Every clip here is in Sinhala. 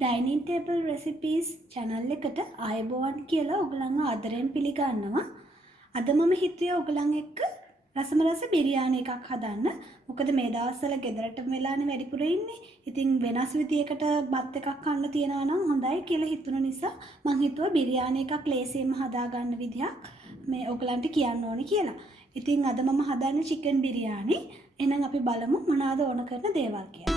ඩයිනින් ටේබල් රෙසිපීස් channel එකට ආයුබෝවන් කියලා ඔයගලන්ව ආදරෙන් පිළිගන්නවා. අද මම හිතුවේ ඔයගලන් එක්ක රසම රස බිරියානි එකක් හදන්න. මොකද මේ දවස්වල ගෙදරටම වෙලානේ වැඩිපුර ඉන්නේ. ඉතින් වෙනස් විදියකට බත් එකක් කන්න තියනවා නම් හොඳයි කියලා හිතුන නිසා මං හිතුවා බිරියානි එකක් ලේසියෙන්ම හදාගන්න විදියක් මේ ඔයගලන්ට කියන්න ඕනි කියලා. ඉතින් අද මම හදන්නේ චිකන් බිරියානි. එහෙනම් අපි බලමු මොනවාද ඕන කරන දේවල් කියලා.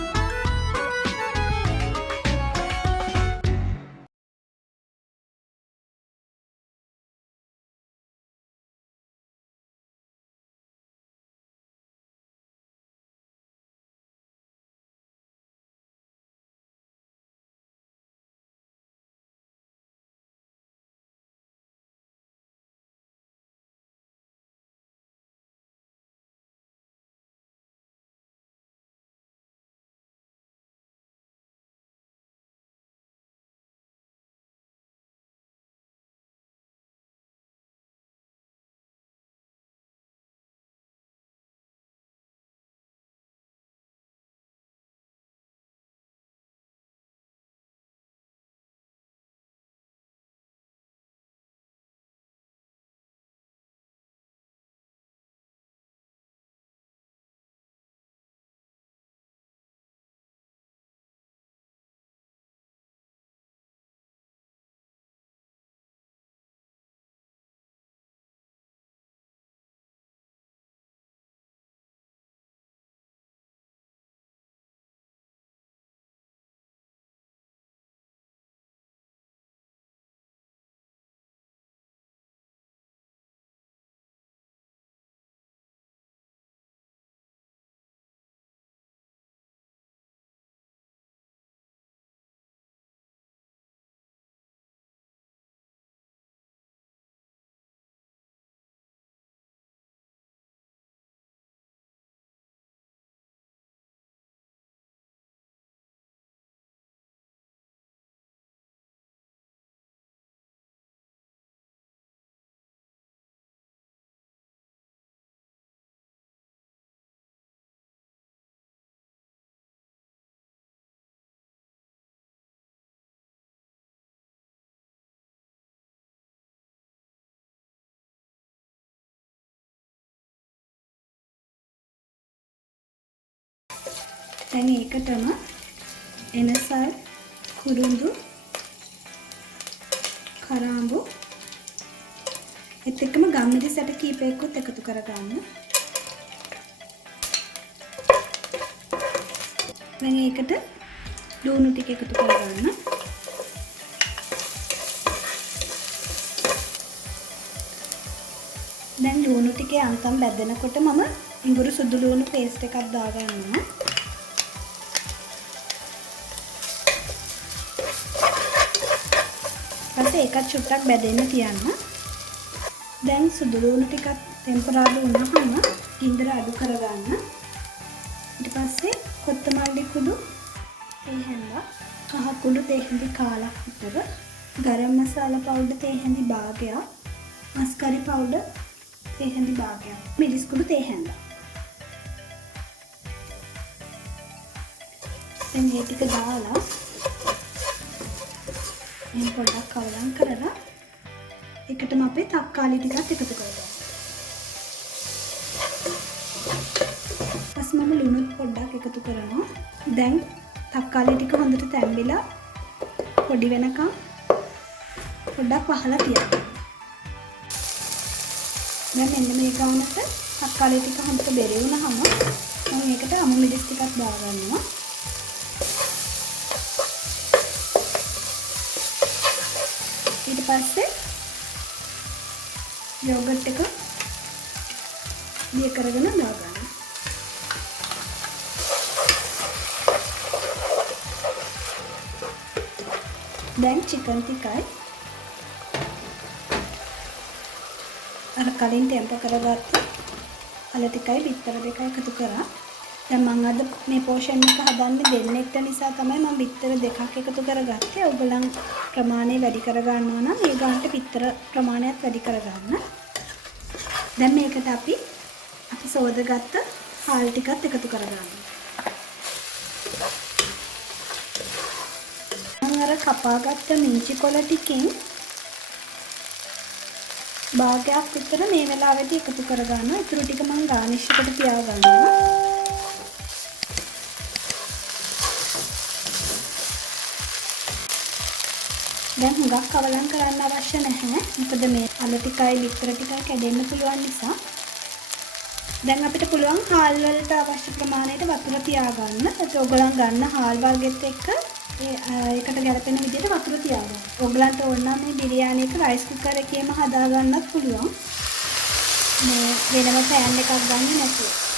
දැන් ඒකටම එනසල් කුරුඳු කරාඹු ඒත් එක්කම ගම්මිරිස් ඇට කීපයක්වත් එකතු කරගන්න. දැන් ඒකට ලුණු ටික එකතු කරගන්න. දැන් ලුණු ටිකේ අන්තම් බැදෙනකොට මම ඉඟුරු සුදු ලුණු පේස්ට් එකක් දාගන්නවා. ඒකත් චුට්ටක් බැදෙන්න තියන්න. දැන් සුදු ලුණු ටිකක් ටෙම්පරාදු වුණාම ගින්දර අඩු කරගන්න. ඊට පස්සේ කොත්තමල්ලි කුඩු තේ හැඳ, කහ කුඩු තේ හැඳි කාලක් විතර, ගරම් මසාලා පවුඩර් තේ හැඳි භාගයක්, මස්කරි පවුඩර් තේ හැඳි භාගයක්, මිරිස් කුඩු තේ හැඳ. දැන් මේ ටික දාලා මේ පොඩ්ඩක් කවලම් කරලා ඒකටම අපේ තක්කාලි ටිකත් එකතු කරගන්න. ඊපස් මම ලුණුත් පොඩ්ඩක් එකතු කරනවා. දැන් තක්කාලි ටික හොඳට තැම්බිලා පොඩි වෙනකම් පොඩ්ඩක් වහලා තියන්න. දැන් මෙන්න මේ ගානට තක්කාලි ටික හොඳට බෙරි වුණාම මම මේකට අමු මිරිස් ටිකක් දාගන්නවා. ඊට පස්සේ යෝගට් එක දිය කරගෙන දාගන්න. දැන් චිකන් ටිකයි අර කලින් ටෙම්පර් කරගත්ත අල ටිකයි බිත්තර දෙකයි එකතු කරා. දැන් මම අද මේ පෝෂන් එක හදන්නේ දෙන්නෙක්ට නිසා තමයි මම බිත්තර දෙකක් එකතු කරගත්තේ. ඔයගොල්ලන් ප්‍රමාණය වැඩි කරගන්නවා නම් ඒ ගානට බිත්තර ප්‍රමාණයත් වැඩි කරගන්න. දැන් මේකට අපි සෝදගත්ත හාල් ටිකත් එකතු කරගන්න. මම අර කපාගත්ත මිංචි කොළ ටිකෙන් භාගයක් විතර මේ වෙලාවේදී එකතු කරගන්නවා. ඊටු ටික මම ගානිෂ් එකට තියාගන්නවා. දැන් හුඟක් කවලම් කරන්න අවශ්‍ය නැහැ. මොකද මේ අල ටිකයි ලික්වර ටිකයි කැඩෙන්න පුළුවන් නිසා. දැන් අපිට පුළුවන් හාල් වලට අවශ්‍ය ප්‍රමාණයට වතුර තියාගන්න. ඒත් ඔයගොල්ලන් ගන්න හාල් වර්ගෙත් එක්ක ඒකට ගැලපෙන විදිහට වතුර තියාගන්න. ඔයගලන්ට ඕන නම් මේ බිරියානි එක රයිස් කුකර් එකේම හදා ගන්නත් පුළුවන්. මේ වෙනම පෑන් එකක් ගන්න නැතුව.